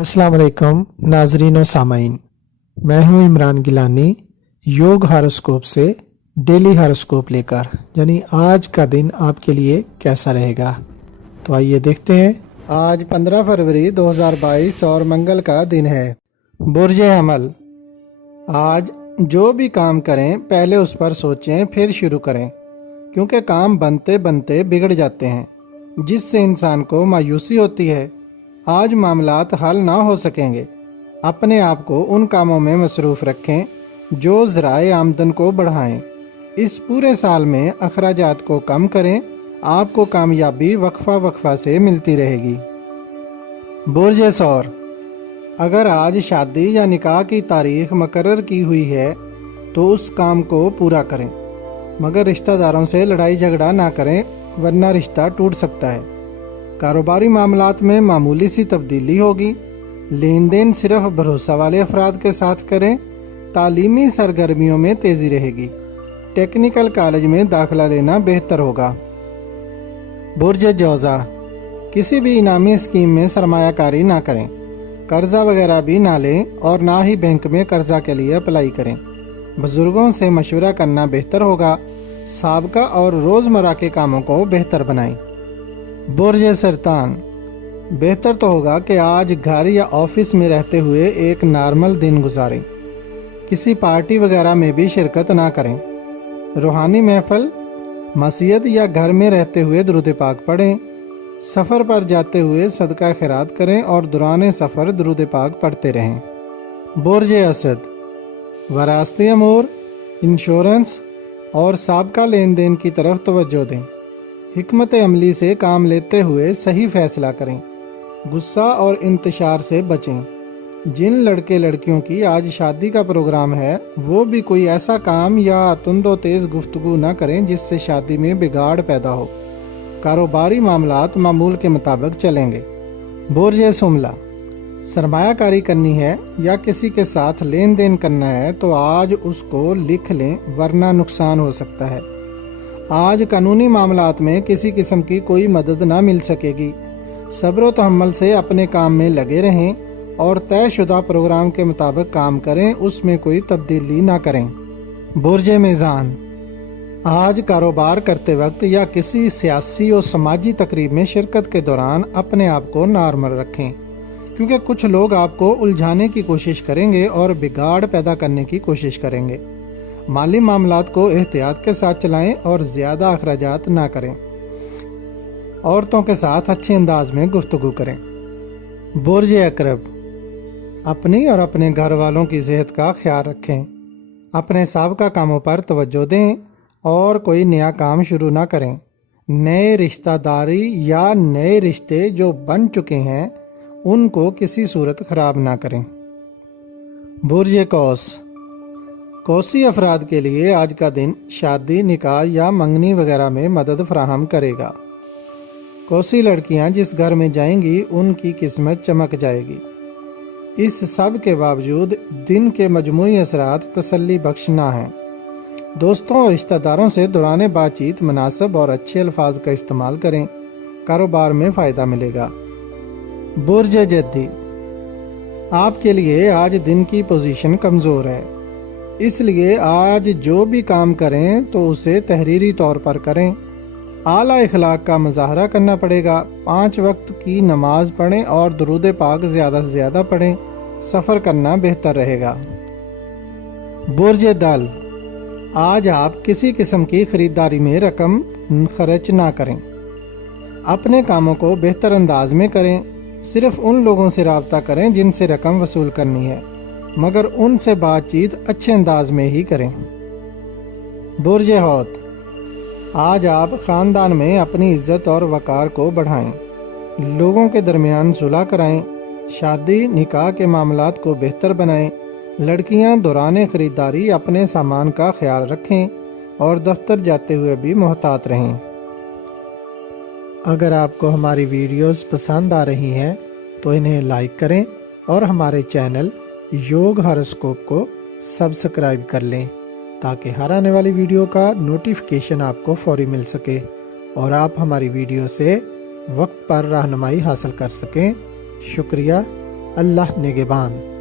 अस्सलाम वालेकुम नाजरीन और सामाइन, मैं हूं इमरान गिलानी योग हॉरोस्कोप से डेली हॉरोस्कोप लेकर, यानी आज का दिन आपके लिए कैसा रहेगा। तो आइए देखते हैं। आज 15 फरवरी 2022 और मंगल का दिन है। बुर्ज हमल। आज जो भी काम करें पहले उस पर सोचें फिर शुरू करें, क्योंकि काम बनते बनते बिगड़ जाते हैं, जिससे इंसान को मायूसी होती है। आज मामलात हल ना हो सकेंगे। अपने आप को उन कामों में मसरूफ़ रखें जो ज़राए आमदन को बढ़ाएं। इस पूरे साल में अखराजात को कम करें, आपको कामयाबी वक्फा वक्फा से मिलती रहेगी। बुर्ज सौर। अगर आज शादी या निकाह की तारीख मुकर्रर की हुई है तो उस काम को पूरा करें, मगर रिश्तेदारों से लड़ाई झगड़ा ना करें, वरना रिश्ता टूट सकता है। कारोबारी मामलात में मामूली सी तब्दीली होगी। लेन देन सिर्फ भरोसा वाले अफराद के साथ करें। तालीमी सरगर्मियों में तेज़ी रहेगी। टेक्निकल कॉलेज में दाखिला लेना बेहतर होगा। बुर्ज जौज़ा। किसी भी इनामी स्कीम में सरमायाकारी ना करें, कर्जा वगैरह भी ना लें और ना ही बैंक में कर्जा के लिए अप्लाई करें। बुजुर्गों से मशवरा करना बेहतर होगा। साबका और रोज़मर्रा के कामों को बेहतर बनाएं। बुर्ज सरतान। बेहतर तो होगा कि आज घर या ऑफिस में रहते हुए एक नॉर्मल दिन गुजारें। किसी पार्टी वगैरह में भी शिरकत ना करें। रूहानी महफिल, मस्जिद या घर में रहते हुए दुरूद पाक पढ़ें। सफ़र पर जाते हुए सदका खैरात करें और दौरान सफ़र दुरूद पाक पढ़ते रहें। बुर्ज असद। वरासती अमूर, इंश्योरेंस और साबका लेन देन की तरफ तवज्जो दें। हिकमत अमली से काम लेते हुए सही फैसला करें। गुस्सा और इंतशार से बचें। जिन लड़के लड़कियों की आज शादी का प्रोग्राम है वो भी कोई ऐसा काम या तुंदो तेज गुफ्तगू न करें जिससे शादी में बिगाड़ पैदा हो। कारोबारी मामलात मामूल के मुताबिक चलेंगे। बुर्ज सुमला। सरमायाकारी करनी है या किसी के साथ लेन देन करना है तो आज उसको लिख लें, वरना नुकसान हो सकता है। आज कानूनी मामलात में किसी किस्म की कोई मदद ना मिल सकेगी। सब्र तहम्मुल से अपने काम में लगे रहें और तयशुदा प्रोग्राम के मुताबिक काम करें, उसमें कोई तब्दीली ना करें। बुर्ज मीज़ान। आज कारोबार करते वक्त या किसी सियासी और समाजी तकरीब में शिरकत के दौरान अपने आप को नॉर्मल रखें, क्योंकि कुछ लोग आपको उलझाने की कोशिश करेंगे और बिगाड़ पैदा करने की कोशिश करेंगे। माली मामलात को एहतियात के साथ चलाएं और ज़्यादा अखराजात ना करें। औरतों के साथ अच्छे अंदाज में गुफ्तगू करें। बुर्ज अकरब। अपनी और अपने घर वालों की सेहत का ख्याल रखें। अपने साबका कामों पर तवज्जो दें और कोई नया काम शुरू ना करें। नए रिश्तेदारी या नए रिश्ते जो बन चुके हैं उनको किसी सूरत ख़राब ना करें। बुर्ज कौस। कौसी अफराद के लिए आज का दिन शादी, निकाह या मंगनी वगैरह में मदद फराहम करेगा। कौसी लड़कियां जिस घर में जाएंगी उनकी किस्मत चमक जाएगी। इस सब के बावजूद दिन के मजमूई असरात तसल्ली बख्श ना हैं। दोस्तों और रिश्तेदारों से दौरान बातचीत मुनासिब और अच्छे अल्फाज का इस्तेमाल करें, कारोबार में फ़ायदा मिलेगा। बुर्ज जद्दी। आपके लिए आज दिन की पोजीशन कमज़ोर है, इसलिए आज जो भी काम करें तो उसे तहरीरी तौर पर करें। आला इखलाक का मुजाहरा करना पड़ेगा। 5 वक्त की नमाज पढ़ें और दुरूद पाक ज़्यादा से ज़्यादा पढ़ें। सफ़र करना बेहतर रहेगा। बुर्ज दल्व। आज आप किसी किस्म की खरीदारी में रकम खर्च ना करें। अपने कामों को बेहतर अंदाज में करें। सिर्फ उन लोगों से रब्ता करें जिनसे रकम वसूल करनी है, मगर उनसे बातचीत अच्छे अंदाज में ही करें। बुर्ज हौत। आज आप ख़ानदान में अपनी इज्जत और वक़ार को बढ़ाएं। लोगों के दरमियान सुलह कराएं। शादी निकाह के मामलात को बेहतर बनाएं। लड़कियां दौरान ख़रीदारी अपने सामान का ख्याल रखें और दफ्तर जाते हुए भी मोहतात रहें। अगर आपको हमारी वीडियोस पसंद आ रही हैं तो इन्हें लाइक करें और हमारे चैनल योग हॉरोस्कोप को सब्सक्राइब कर लें, ताकि हर आने वाली वीडियो का नोटिफिकेशन आपको फौरी मिल सके और आप हमारी वीडियो से वक्त पर रहनुमाई हासिल कर सकें। शुक्रिया। اللہ نگہبان.